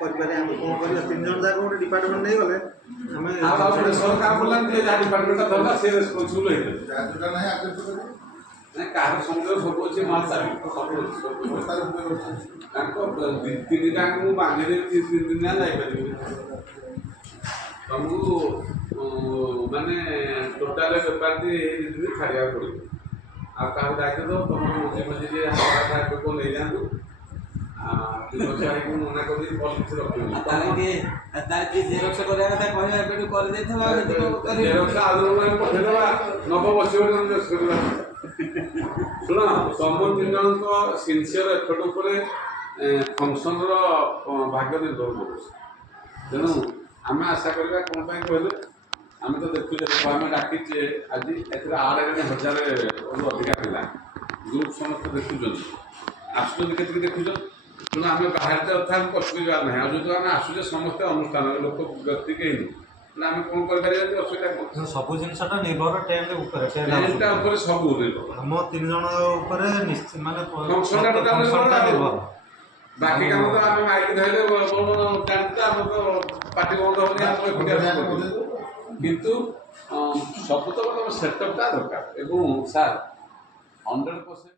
କରିପାରେ ଆମେ କ'ଣ କରିବା 3 ଜଣ ଯାକ ଗୋଟେ ଡିପାର୍ଟମେଣ୍ଟ ନେଇଗଲେ ଆମେ ସରକାର ବୋଲା ଯାହା ଡିପାର୍ଟମେଣ୍ଟଟା ଧରିଲା ସେ ରେସ୍ପନ୍ସିବୁଲ୍ ହେଇଯିବ କାହାର ସଂଯୋଗ ସବୁ ଅଛି ମା ଚାବି ତାଙ୍କ 3 ଯାକ ମୁଁ ବାନ୍ଧିଦେବି 3 ଦିନ ଯାଇପାରିବି ତମକୁ ମାନେ ଟୋଟାଲ ବେପାରଟି ଛାଡ଼ିବାକୁ ପଡ଼ିବ ଆଉ କାହାକୁ ଦାୟିତ୍ୱ ଦେବ ତମର ମଝି ମଝିରେ ହାତ ନେଇଯାଆନ୍ତୁ ମନା କରି ପଲିସି ରଖିବି ଜେରକ୍ସ କରିବା କଥା କହିବା ଏବେଠୁ କରିଦେଇଥିବା ଜେରକ୍ସ ଆନ୍ଦୋଳନ ପଠେଇଦେବା ନବ ବସିବ ଶୁଣ ତମ 3 ଜଣଙ୍କ ସିନସିୟର ଏଫର୍ଟ ଉପରେ ଫଙ୍କସନର ଭାଗ୍ୟ ନିର୍ଭର କରୁଛି ତେଣୁ ଆମେ ଆଶା କରିବା କ'ଣ ପାଇଁ କହିଲେ ଆମେ ତ ଦେଖୁଛେ ଆମେ ଡାକିଛେ ଆଜି ଏଥିରେ 8,000 ଅଧିକା ପିଲା ଗ୍ରୁପ୍ ସମସ୍ତେ ଦେଖୁଛନ୍ତି ଆସୁଛନ୍ତି କେତିକି ଦେଖୁଛନ୍ତି ତେଣୁ ଆମେ ବାହାରେ କଥା ଆମେ କଷ୍ଟ ଯିବାର ନାହିଁ ଆଉ ଯଦି ଆମେ ଆସୁଛେ ସମସ୍ତେ ଅନୁଷ୍ଠାନ ଲୋକ ବ୍ୟକ୍ତି କେହି ନୁହେଁ ଆମେ କ'ଣ କରିପାରିବା ଯେ ଅସୁବିଧା କ'ଣ ସବୁ ଜିନିଷଟା ନିର୍ଭର ଟେଣ୍ଟ ଉପରେ ଟେଣ୍ଟଟା ଉପରେ ସବୁ ନିର୍ଭର ଆମ 3 ଜଣ ଉପରେ ମାନେ ନିର୍ଭର ବାକି କାମ ତ ଆମେ ମାଇକି ଧରିଲେ ଜାଣିଛୁ ଆମେ ତ ପାର୍ଟି ବନ୍ଦ ହେଉନି କିନ୍ତୁ ସବୁ ତ ସେଟଅପ୍ଟା ଦରକାର ଏବଂ ସାର୍ 100%